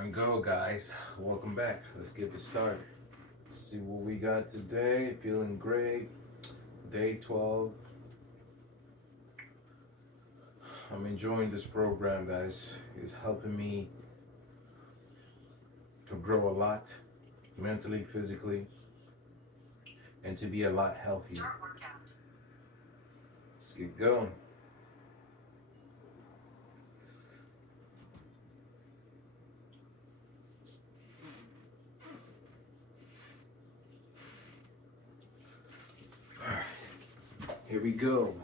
And go, guys. Welcome back. Let's get this started. See what we got today. Feeling great. Day 12. I'm enjoying this program, guys. It's helping me to grow a lot mentally, physically, and to be a lot healthier. Start workout. Let's get going. All right. Here we go.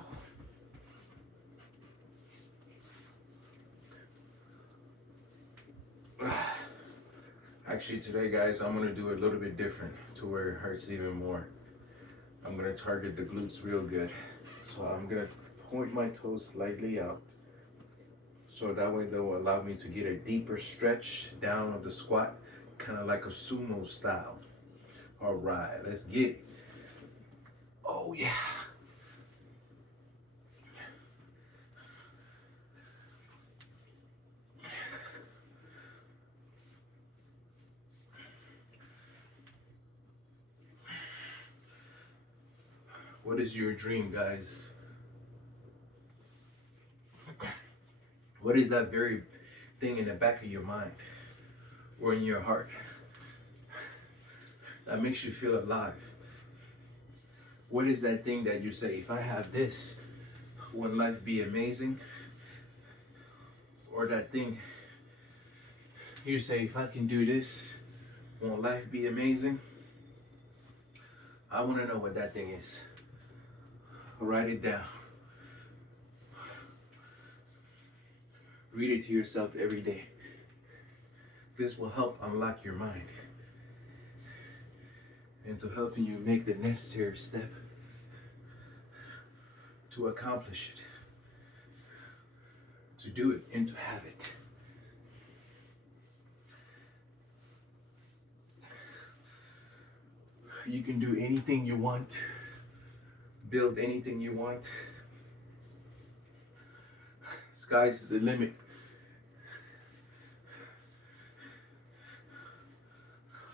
Actually, today, guys, I'm gonna do it a little bit different to where it hurts even more. I'm gonna target the glutes real good. So I'm gonna point my toes slightly out. So that way they'll allow me to get a deeper stretch down of the squat, kind of like a sumo style. All right, let's get it. Oh yeah. What is your dream, guys? What is that very thing in the back of your mind or in your heart that makes you feel alive? What is that thing that you say, if I have this, will life be amazing? Or that thing you say, if I can do this, won't life be amazing? I want to know what that thing is. Write it down. Read it to yourself every day. This will help unlock your mind into helping you make the necessary step to accomplish it, to do it into habit. You can do anything you want, build anything you want. Sky's the limit.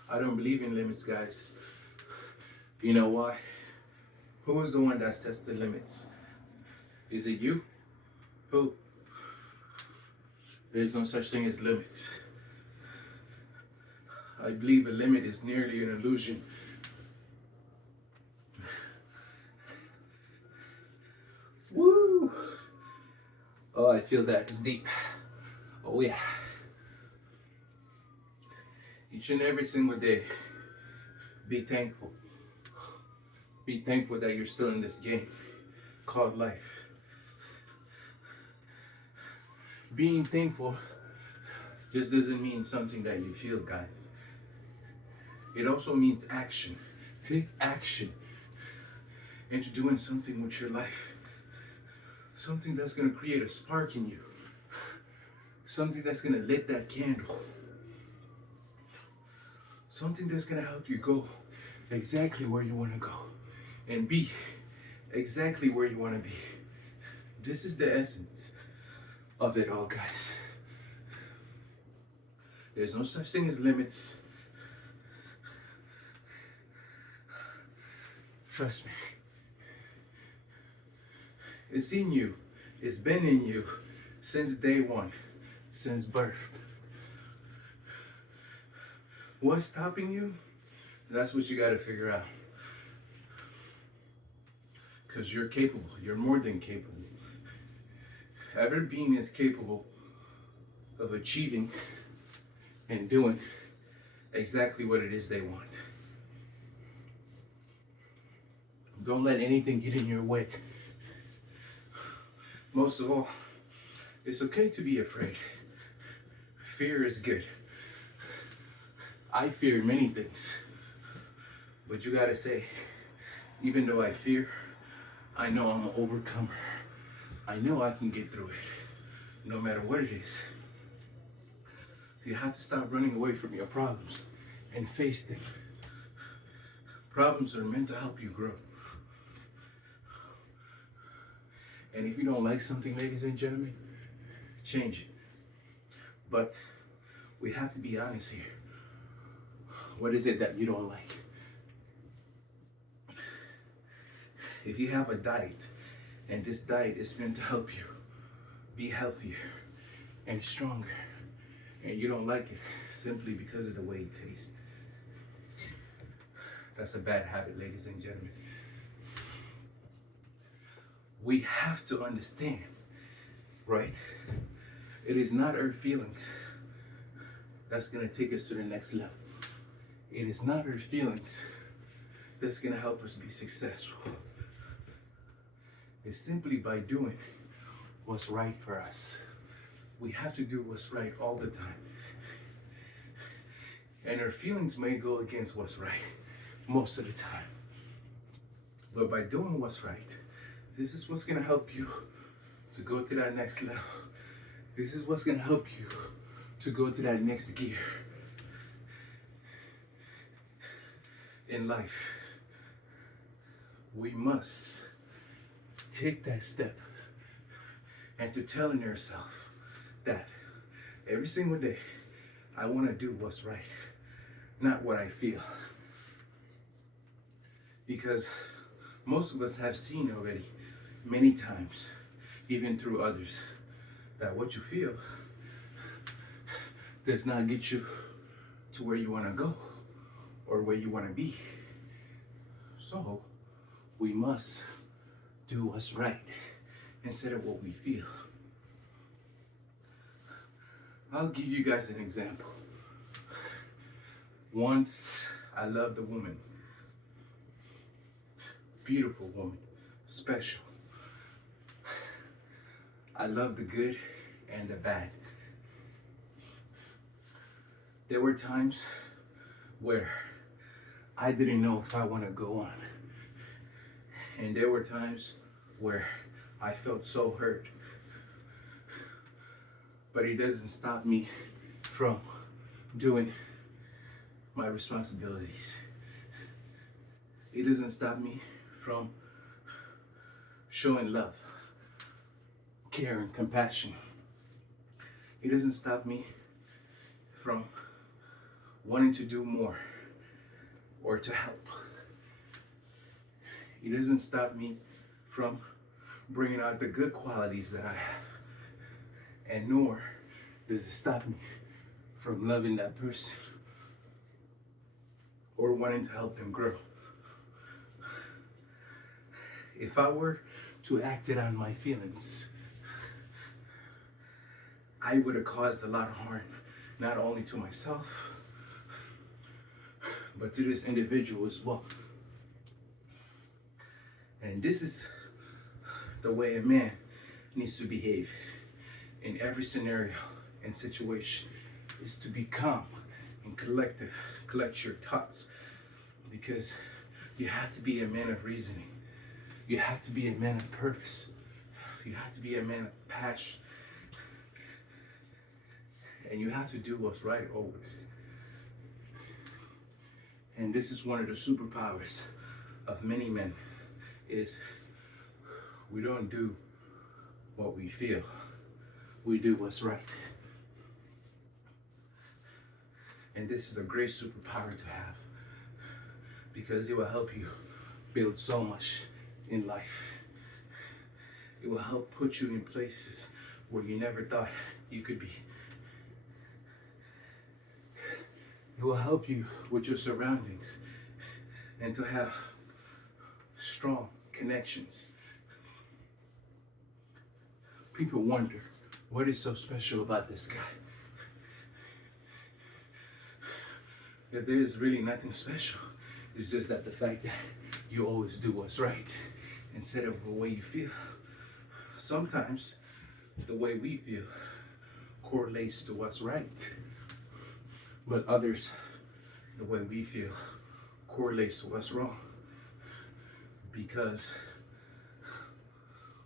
I don't believe in limits, guys. You know why? Who is the one that sets the limits? Is it you? Who? There's no such thing as limits. I believe a limit is nearly an illusion. Woo! Oh, I feel that. It's deep. Oh yeah. Each and every single day, be thankful. Be thankful that you're still in this game called life. Being thankful just doesn't mean something that you feel, guys. It also means action. Take action into doing something with your life. Something that's gonna create a spark in you. Something that's gonna lit that candle. Something that's gonna help you go exactly where you wanna go and be exactly where you wanna be. This is the essence of it all, guys. There's no such thing as limits. Trust me. It's in you. It's been in you since day one, since birth. What's stopping you? That's what you got to figure out. Because you're capable. You're more than capable. Every being is capable of achieving and doing exactly what it is they want. Don't let anything get in your way. Most of all, it's okay to be afraid. Fear is good. I fear many things, but you gotta say, even though I fear, I know I'm an overcomer. I know I can get through it, no matter what it is. You have to stop running away from your problems and face them. Problems are meant to help you grow. And if you don't like something, ladies and gentlemen, change it. But We have to be honest here. What is it that you don't like? If you have a diet, and this diet is meant to help you be healthier and stronger, and you don't like it simply because of the way it tastes, that's a bad habit, ladies and gentlemen. We have to understand, right? It is not our feelings that's gonna take us to the next level. It is not our feelings that's gonna help us be successful. It's simply by doing what's right for us. We have to do what's right all the time. And our feelings may go against what's right most of the time. But by doing what's right, this is what's gonna help you to go to that next level. This is what's gonna help you to go to that next gear in life. We must take that step and to telling yourself that every single day I want to do what's right, not what I feel. Because most of us have seen already many times, even through others, that what you feel does not get you to where you want to go or where you want to be. So we must do what's right instead of what we feel. I'll give you guys an example. Once I loved a woman, beautiful woman, special. I loved the good and the bad. There were times where I didn't know if I want to go on. And there were times where I felt so hurt. But it doesn't stop me from doing my responsibilities. It doesn't stop me from showing love, care, and compassion. It doesn't stop me from wanting to do more or to help. It doesn't stop me from bringing out the good qualities that I have. And nor does it stop me from loving that person or wanting to help them grow. If I were to act it on my feelings, I would have caused a lot of harm, not only to myself, but to this individual as well. And this is the way a man needs to behave in every scenario and situation, is to be calm and collective, collect your thoughts, because you have to be a man of reasoning. You have to be a man of purpose. You have to be a man of passion. And you have to do what's right always. And this is one of the superpowers of many men, is we don't do what we feel. We do what's right. And this is a great superpower to have, because it will help you build so much in life. It will help put you in places where you never thought you could be. It will help you with your surroundings and to have strong connections. People wonder, what is so special about this guy? That there is really nothing special. It's just that the fact that you always do what's right instead of the way you feel. Sometimes the way we feel correlates to what's right, but others, the way we feel correlates to what's wrong. Because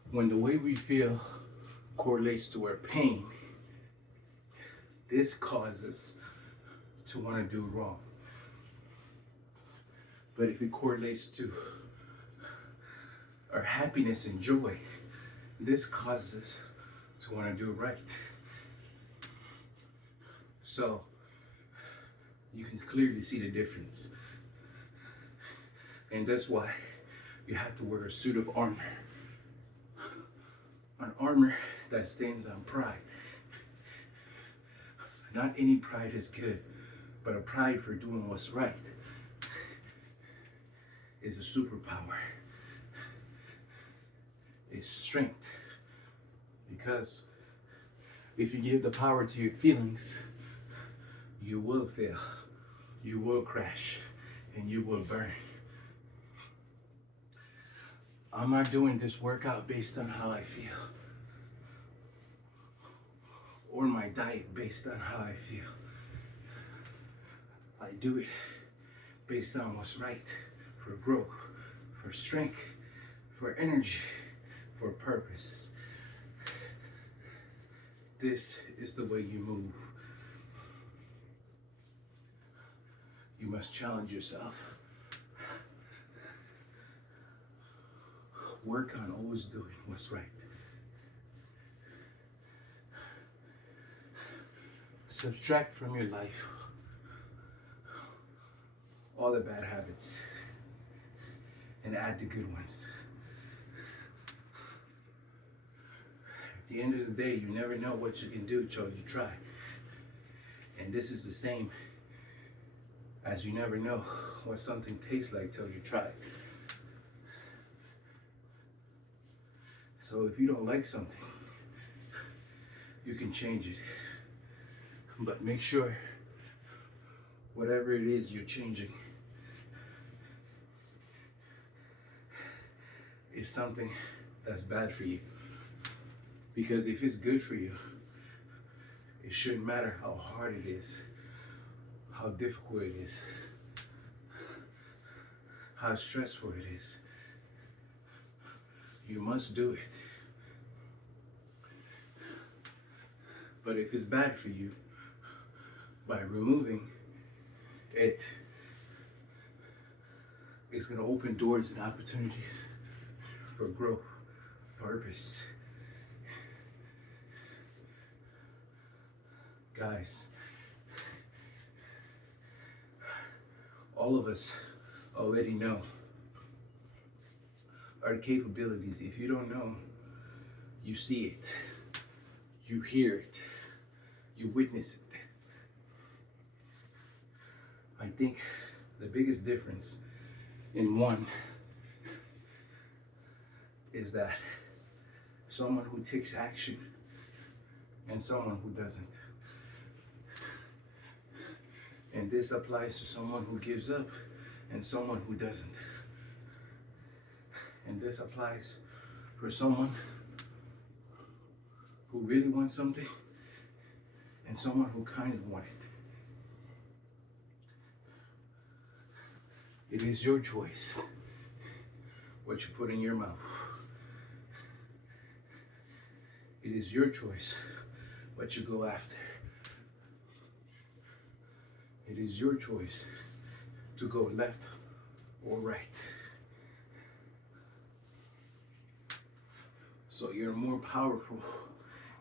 when the way we feel correlates to our pain, this causes to want to do wrong. But if it correlates to our happiness and joy, this causes us to want to do right. So you can clearly see the difference. And that's why you have to wear a suit of armor. An armor that stands on pride. Not any pride is good, but a pride for doing what's right is a superpower. It's strength. Because if you give the power to your feelings, you will fail, you will crash, and you will burn. I'm not doing this workout based on how I feel, or my diet based on how I feel. I do it based on what's right for growth, for strength, for energy, for purpose. This is the way you move. You must challenge yourself. Work on always doing what's right. Subtract from your life all the bad habits and add the good ones. At the end of the day, you never know what you can do till you try. And this is the same as you never know what something tastes like till you try it. So if you don't like something, you can change it. But make sure whatever it is you're changing is something that's bad for you. Because if it's good for you, it shouldn't matter how hard it is, how difficult it is, how stressful it is. You must do it. But if it's bad for you, by removing it, it's going to open doors and opportunities for growth, purpose. Guys, all of us already know our capabilities. If you don't know, you see it, you hear it, you witness it. I think the biggest difference in one is that someone who takes action and someone who doesn't. And this applies to someone who gives up and someone who doesn't. And this applies for someone who really wants something and someone who kind of wants it. It is your choice what you put in your mouth. It is your choice what you go after. It is your choice to go left or right. So you're more powerful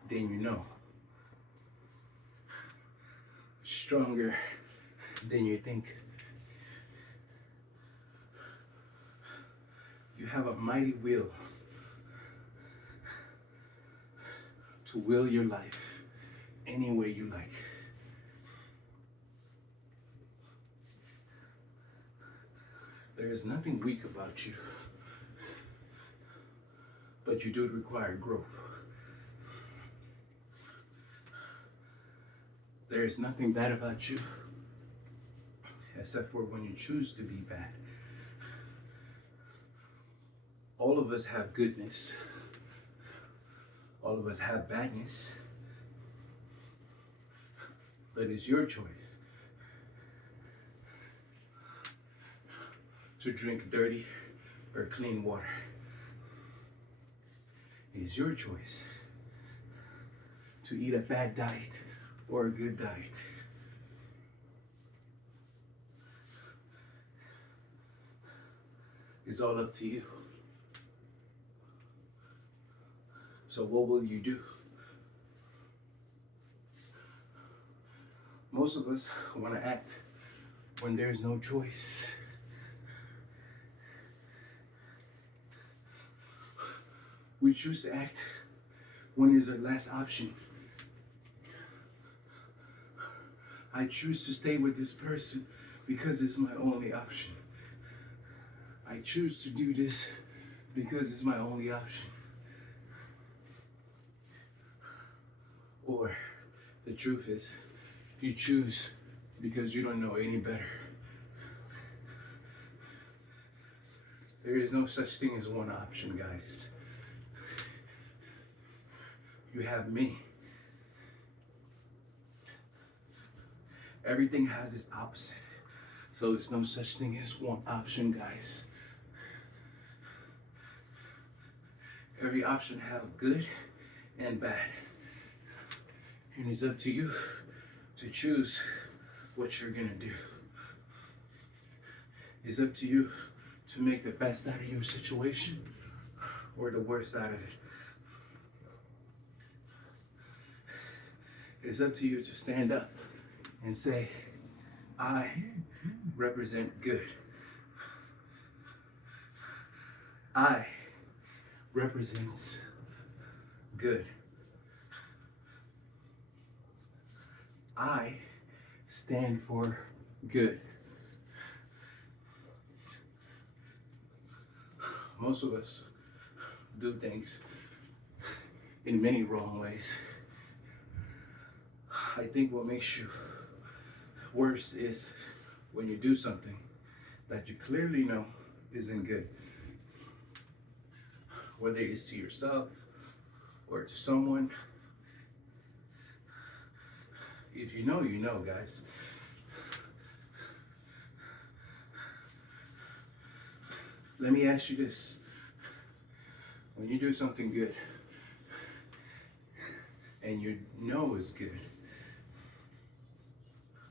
than you know. Stronger than you think. You have a mighty will to will your life any way you like. There is nothing weak about you, but you do require growth. There is nothing bad about you, except for when you choose to be bad. All of us have goodness. All of us have badness. But it's your choice to drink dirty or clean water. It is your choice to eat a bad diet or a good diet. It's all up to you. So what will you do? Most of us want to act when there's no choice. We choose to act when it's our last option. I choose to stay with this person because it's my only option. I choose to do this because it's my only option. Or the truth is, you choose because you don't know any better. There is no such thing as one option, guys. You have many. Everything has its opposite. So there's no such thing as one option, guys. Every option have good and bad. And it's up to you to choose what you're gonna do. It's up to you to make the best out of your situation or the worst out of it. It's up to you to stand up and say, I represent good. I represents good. I stand for good. Most of us do things in many wrong ways. I think what makes you worse is when you do something that you clearly know isn't good. Whether it's to yourself or to someone. If you know, you know, guys. Let me ask you this. When you do something good and you know it's good,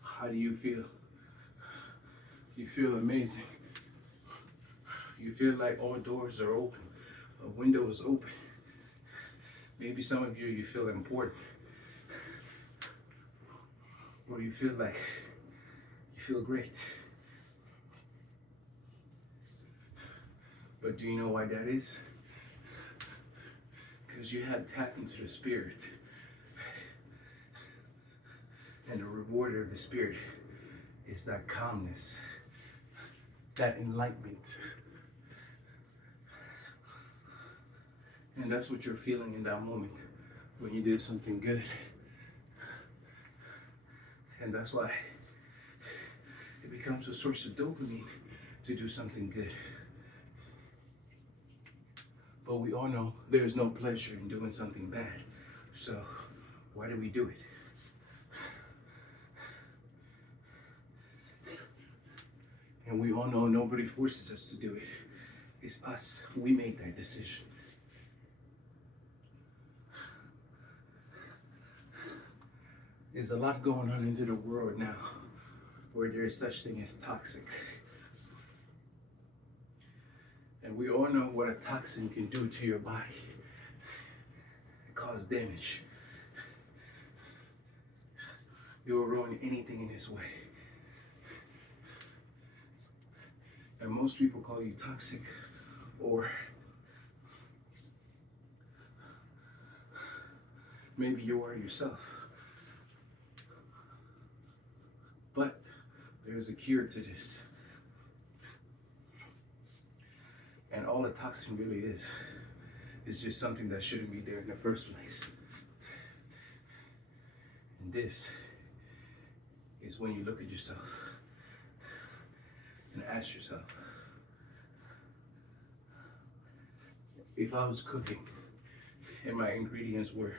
how do you feel? You feel amazing. You feel like all doors are open, a window is open. Maybe some of you feel important. Or you feel like you feel great. But do you know why that is? Because you have tapped into the Spirit. And the reward of the Spirit is that calmness, that enlightenment. And that's what you're feeling in that moment when you did something good. And that's why it becomes a source of dopamine to do something good. But we all know there's no pleasure in doing something bad. So why do we do it? And we all know nobody forces us to do it. It's us. We make that decision. There's a lot going on into the world now where there is such thing as toxic. And we all know what a toxin can do to your body. It causes damage. It will ruin anything in its way. And most people call you toxic, or maybe you are yourself. But there's a cure to this. And all a toxin really is just something that shouldn't be there in the first place. And this is when you look at yourself and ask yourself, if I was cooking and my ingredients were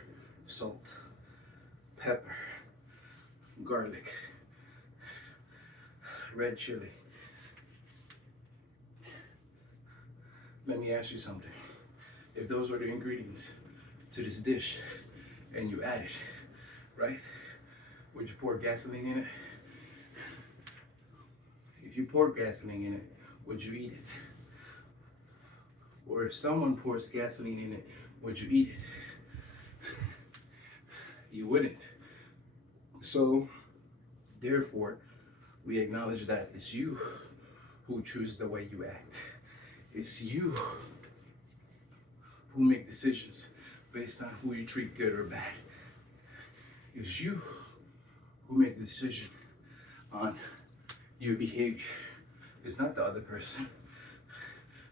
salt, pepper, garlic, red chili, let me ask you something. If those were the ingredients to this dish and you add it, right? Would you pour gasoline in it? If you pour gasoline in it, would you eat it? Or if someone pours gasoline in it, would you eat it? You wouldn't. So Therefore, we acknowledge that it's you who choose the way you act. It's you who make decisions based on who you treat good or bad. It's you who make the decision on your behavior. It's not the other person.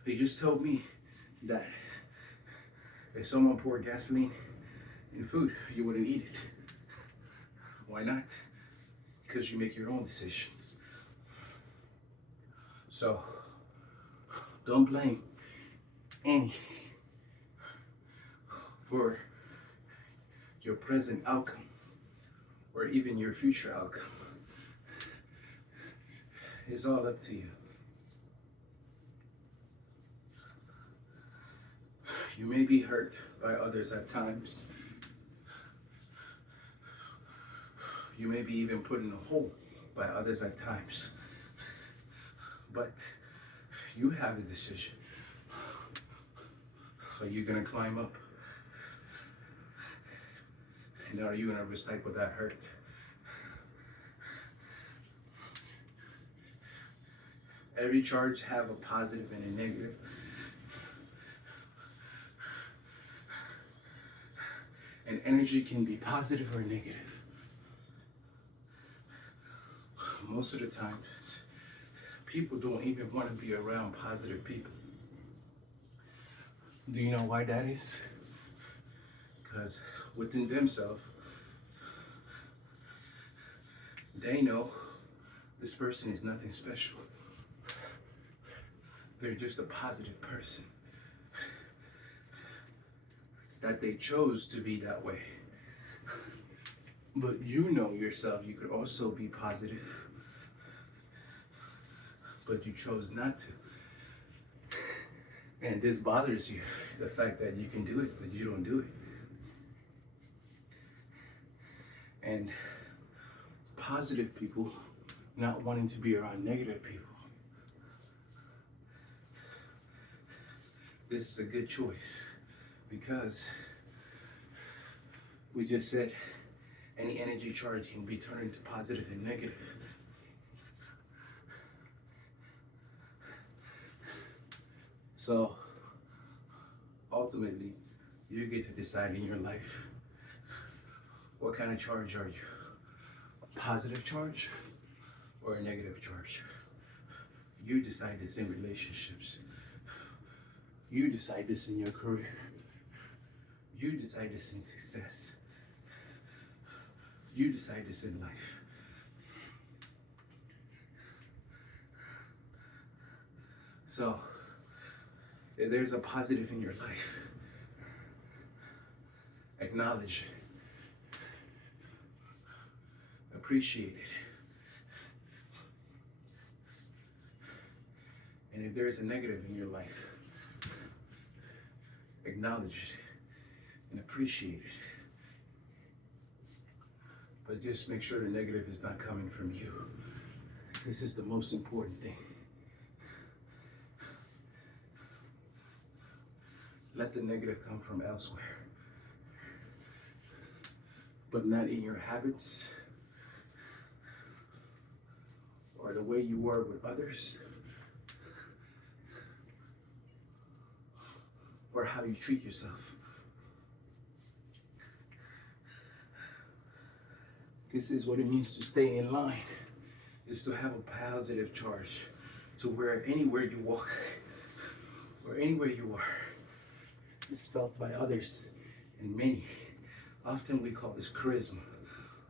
They just told me that if someone poured gasoline in food, you wouldn't eat it. Why not? Because you make your own decisions. So, don't blame any for your present outcome or even your future outcome. It's all up to you. You may be hurt by others at times. You may be even put in a hole by others at times. But you have a decision. Are you gonna climb up? And are you gonna recycle that hurt? Every charge have a positive and a negative. And energy can be positive or negative. Most of the times, people don't even want to be around positive people. Do you know why that is? Because within themselves, they know this person is nothing special. They're just a positive person. That they chose to be that way. But you know yourself, you could also be positive. But you chose not to. And this bothers you, the fact that you can do it, but you don't do it. And positive people not wanting to be around negative people. This is a good choice because we just said any energy charge can be turned into positive and negative. So ultimately, you get to decide in your life, what kind of charge are you? A positive charge or a negative charge? You decide this in relationships. You decide this in your career. You decide this in success. You decide this in life. So, if there's a positive in your life, acknowledge it. Appreciate it. And if there is a negative in your life, acknowledge it and appreciate it. But just make sure the negative is not coming from you. This is the most important thing. Let the negative come from elsewhere, but not in your habits or the way you were with others or how you treat yourself. This is what it means to stay in line, is to have a positive charge to where anywhere you walk or anywhere you are, is felt by others, and many. Often we call this charisma,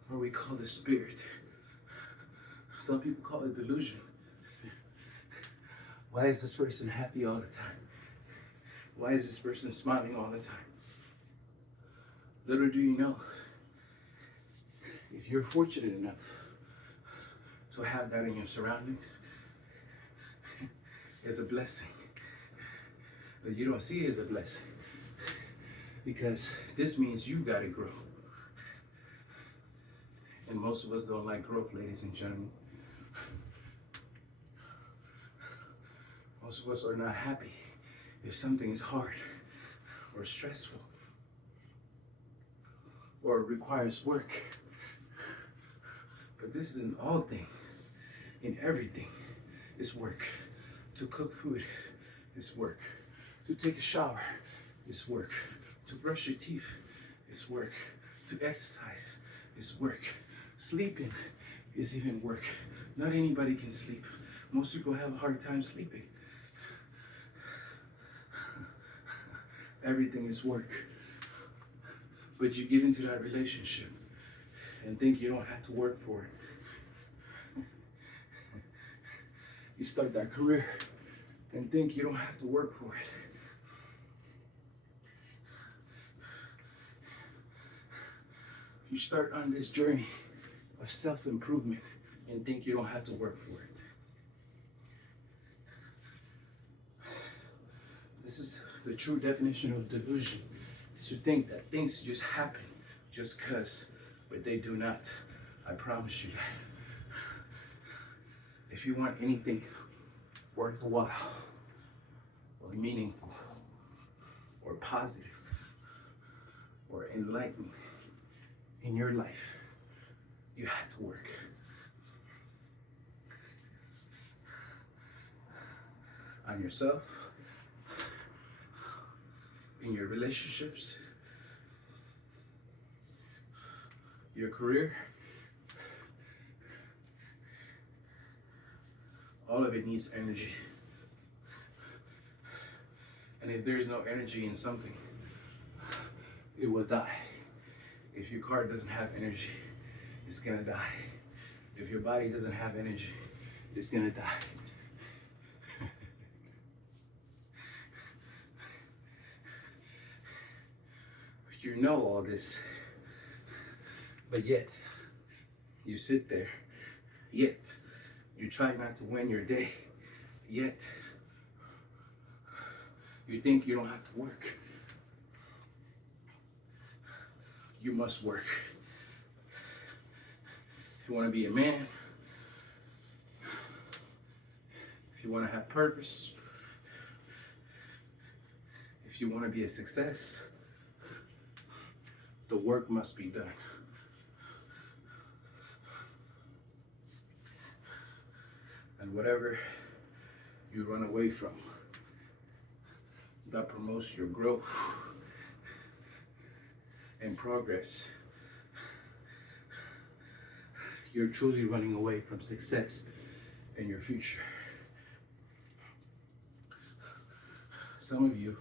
or we call this spirit. Some people call it delusion. Why is this person happy all the time? Why is this person smiling all the time? Little do you know, if you're fortunate enough to have that in your surroundings, it's a blessing. But you don't see it as a blessing, because this means you gotta grow. And most of us don't like growth, ladies and gentlemen. Most of us are not happy if something is hard or stressful or requires work But this is in all things, in everything. It's work. To cook food is work. To take a shower is work. To brush your teeth is work. To exercise is work. Sleeping is even work. Not anybody can sleep. Most people have a hard time sleeping. Everything is work. But you get into that relationship and think you don't have to work for it. You start that career and think you don't have to work for it. You start on this journey of self-improvement and think you don't have to work for it. This is the true definition of delusion. Is to think that things just happen just because, but they do not. I promise you that. If you want anything worthwhile, or meaningful, or positive, or enlightening in your life, you have to work. On yourself, in your relationships, your career. All of it needs energy. And if there is no energy in something, it will die. If your car doesn't have energy, it's gonna die. If your body doesn't have energy, it's gonna die. You know all this, but yet you sit there, yet you try not to win your day, yet you think you don't have to work. You must work. If you want to be a man, if you want to have purpose, if you want to be a success, the work must be done. And whatever you run away from that promotes your growth and progress, you're truly running away from success in your future. Some of you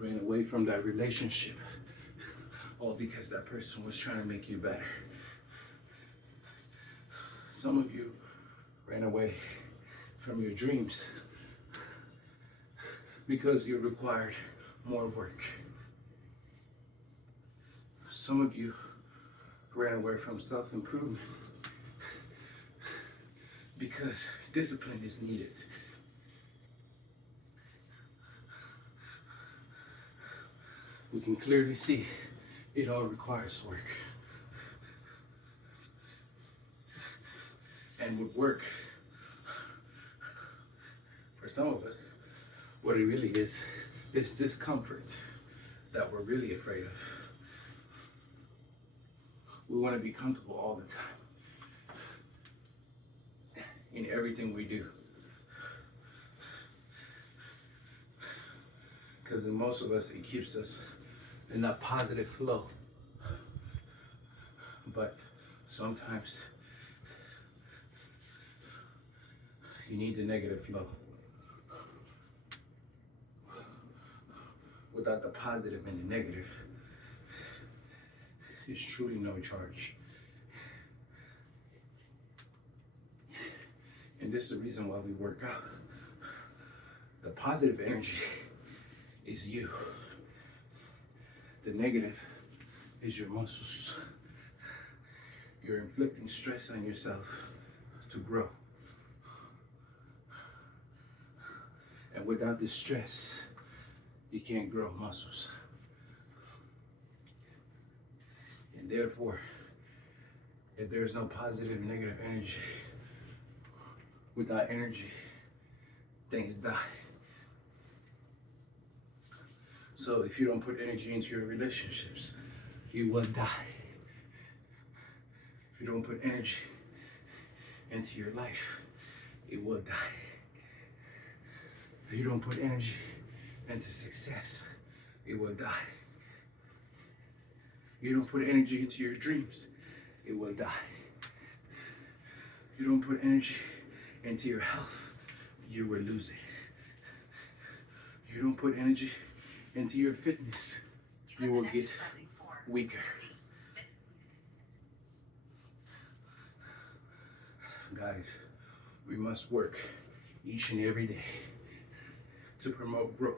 ran away from that relationship all because that person was trying to make you better. Some of you ran away from your dreams because you required more work. Some of you ran away from self-improvement because discipline is needed. We can clearly see it all requires work. And with work, for some of us, what it really is discomfort that we're really afraid of. We want to be comfortable all the time in everything we do. Because in most of us, it keeps us in that positive flow. But sometimes you need the negative flow. Without the positive and the negative, there's truly no charge. And this is the reason why we work out. The positive energy is you. The negative is your muscles. You're inflicting stress on yourself to grow. And without this stress, you can't grow muscles. And therefore, if there's no positive and negative energy, without energy, things die. So if you don't put energy into your relationships, you will die. If you don't put energy into your life, it will die. If you don't put energy into success, it will die. You don't put energy into your dreams, it will die. You don't put energy into your health, you will lose it. You don't put energy into your fitness, you will get weaker. Guys, we must work each and every day to promote growth.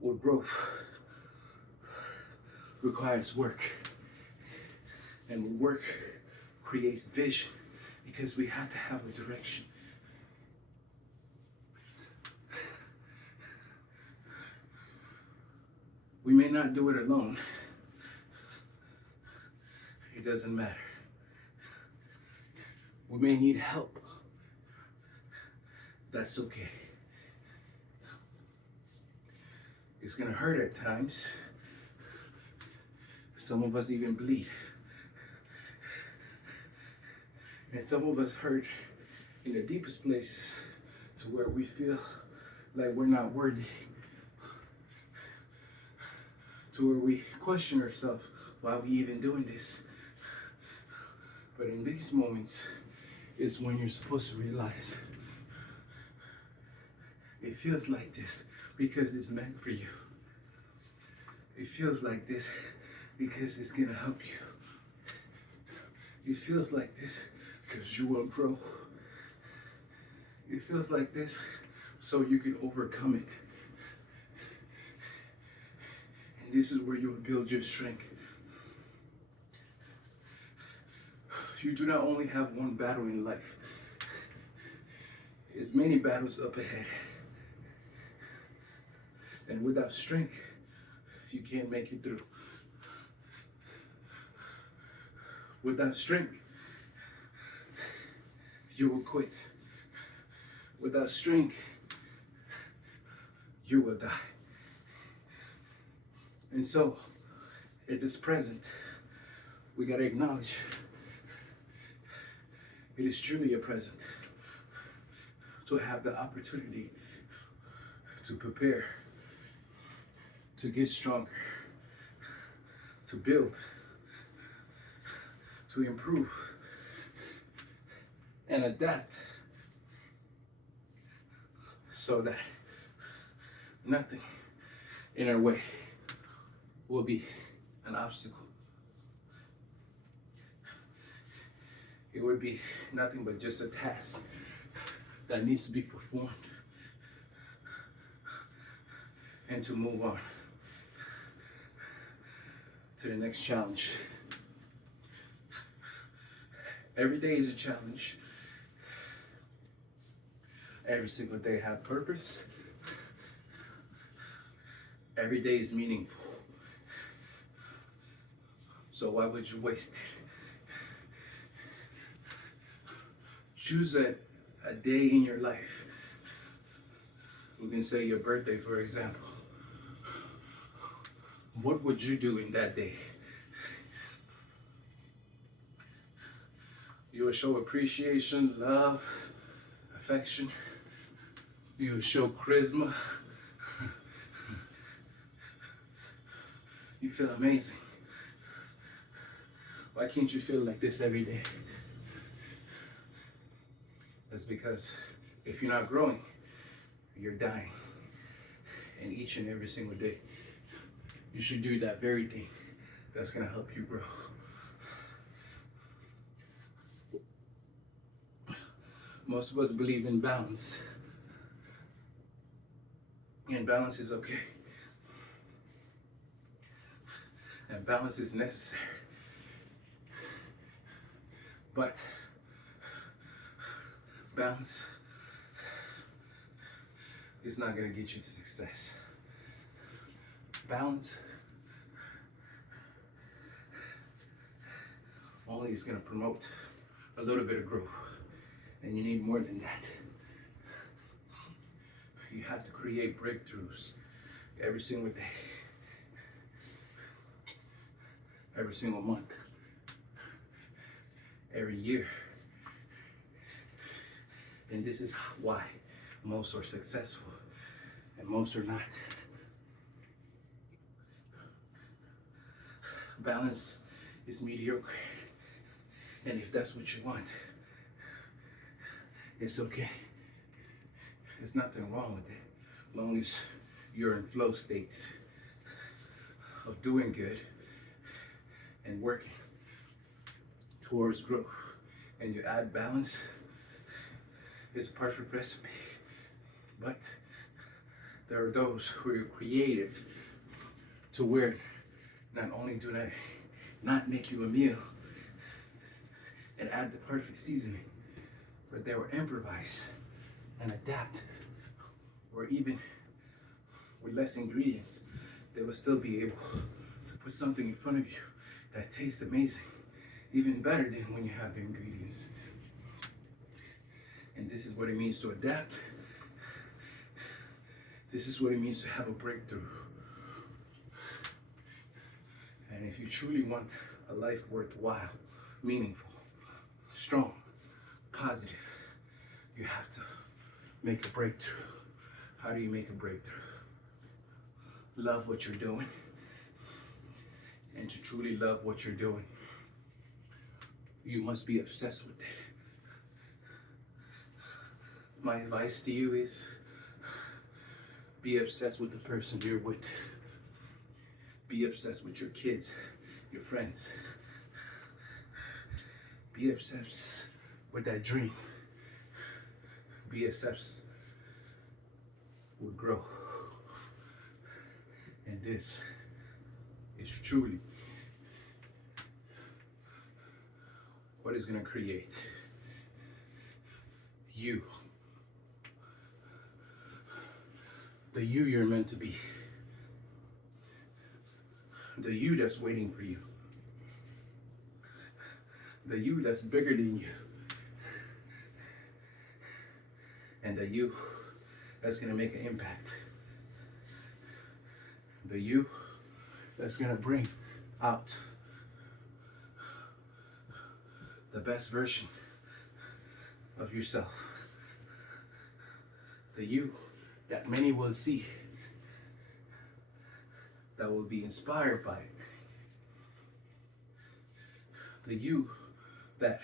Well, growth requires work, and work creates vision because we have to have a direction. We may not do it alone. It doesn't matter. We may need help. That's okay. It's gonna hurt at times. Some of us even bleed. And some of us hurt in the deepest places to where we feel like we're not worthy. To where we question ourselves, why are we even doing this? But in these moments is when you're supposed to realize it feels like this because it's meant for you. It feels like this because it's gonna help you. It feels like this because you will grow. It feels like this so you can overcome it. And this is where you will build your strength. You do not only have one battle in life. There's many battles up ahead. And without strength, you can't make it through. Without strength, you will quit. Without strength, you will die. And so, at this present, we gotta acknowledge it is truly a present to have the opportunity to prepare, to get stronger, to build, to improve, and adapt so that nothing in our way will be an obstacle. It would be nothing but just a task that needs to be performed and to move on to the next challenge. Every day is a challenge. Every single day has purpose. Every day is meaningful. So why would you waste it? Choose a day in your life. We can say your birthday, for example. What would you do in that day? You will show appreciation, love, affection. You will show charisma. You feel amazing. Why can't you feel like this every day? That's because if you're not growing, you're dying. And each and every single day, you should do that very thing that's gonna help you grow. Most of us believe in balance. And balance is okay. And balance is necessary. But balance is not going to get you to success. Balance only is going to promote a little bit of growth. And you need more than that. You have to create breakthroughs every single day, every single month, every year. And this is why most are successful and most are not. Balance is mediocre. And if that's what you want, it's okay. There's nothing wrong with it, as long as you're in flow states of doing good and working towards growth, and you add balance. It's a perfect recipe. But there are those who are creative to where not only do they not make you a meal and add the perfect seasoning, but they will improvise and adapt, or even with less ingredients, they will still be able to put something in front of you that tastes amazing, even better than when you have the ingredients. And this is what it means to adapt. This is what it means to have a breakthrough. And if you truly want a life worthwhile, meaningful, strong, positive, you have to make a breakthrough. How do you make a breakthrough? Love what you're doing. And to truly love what you're doing, you must be obsessed with it. My advice to you is be obsessed with the person you're with. Be obsessed with your kids, your friends. Be obsessed with that dream. Be obsessed with growth. And this is truly what is going to create you. The you you're meant to be. The you that's waiting for you. The you that's bigger than you. And the you that's going to make an impact. The you that's going to bring out the best version of yourself. The you that many will see, that will be inspired by it. The you that,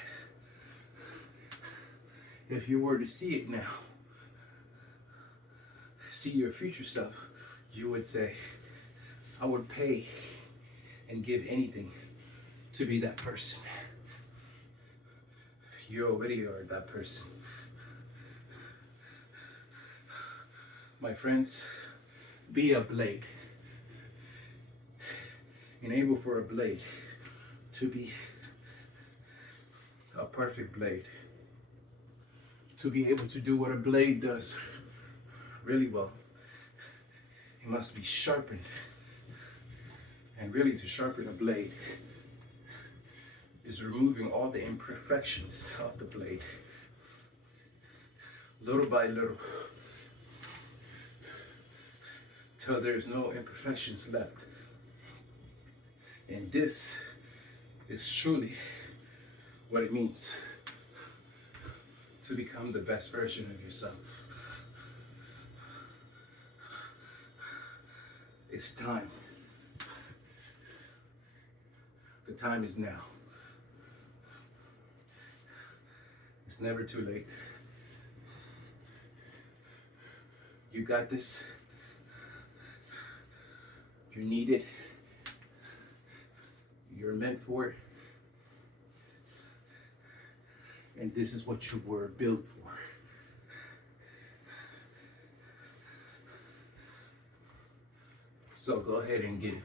if you were to see it now, see your future self, you would say, I would pay and give anything to be that person. You already are that person. My friends, be a blade. Enable for a blade to be a perfect blade. To be able to do what a blade does really well, it must be sharpened. And really, to sharpen a blade is removing all the imperfections of the blade, little by little, till there's no imperfections left. And this is truly what it means to become the best version of yourself. It's time. The time is now. It's never too late. You got this. You need it. You're meant for it. And this is what you were built for. So go ahead and get it.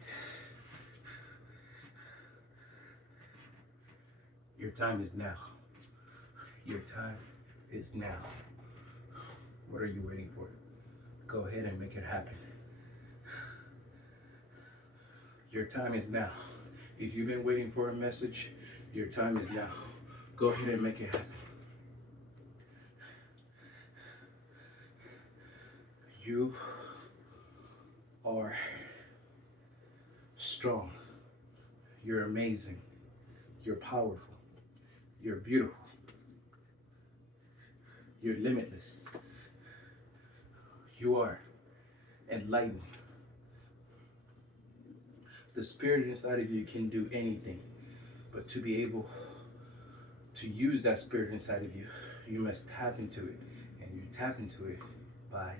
Your time is now. Your time is now. What are you waiting for? Go ahead and make it happen. Your time is now. If you've been waiting for a message, your time is now. Go ahead and make it happen. You are strong. You're amazing. You're powerful. You're beautiful. You're limitless. You are enlightened. The spirit inside of you can do anything, but to be able to use that spirit inside of you, you must tap into it. And you tap into it by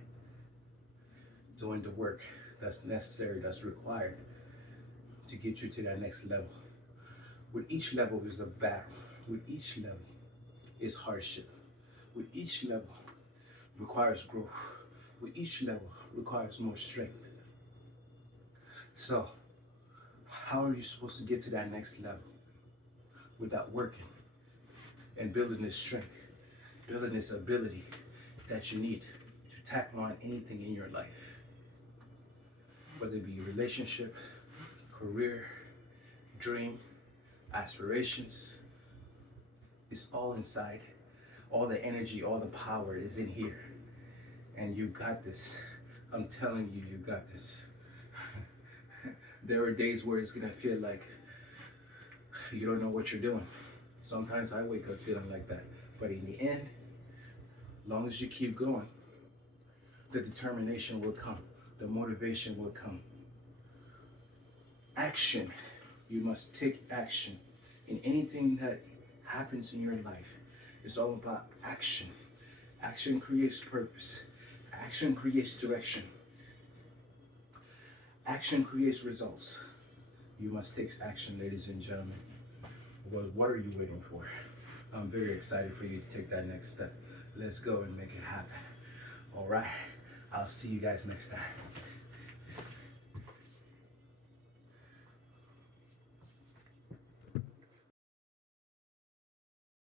doing the work that's necessary, that's required to get you to that next level. With each level is a battle. With each level is hardship. With each level requires growth. With each level requires more strength. So, how are you supposed to get to that next level without working and building this strength, building this ability that you need to tackle on anything in your life? Whether it be relationship, career, dream, aspirations, it's all inside. All the energy, all the power is in here. And you got this. I'm telling you, you got this. There are days where it's gonna feel like you don't know what you're doing. Sometimes I wake up feeling like that. But in the end, as long as you keep going, the determination will come. The motivation will come. Action. You must take action in anything that happens in your life. It's all about action. Action creates purpose. Action creates direction. Action creates results. You must take action, ladies and gentlemen. Well, what are you waiting for? I'm very excited for you to take that next step. Let's go and make it happen. All right. I'll see you guys next time.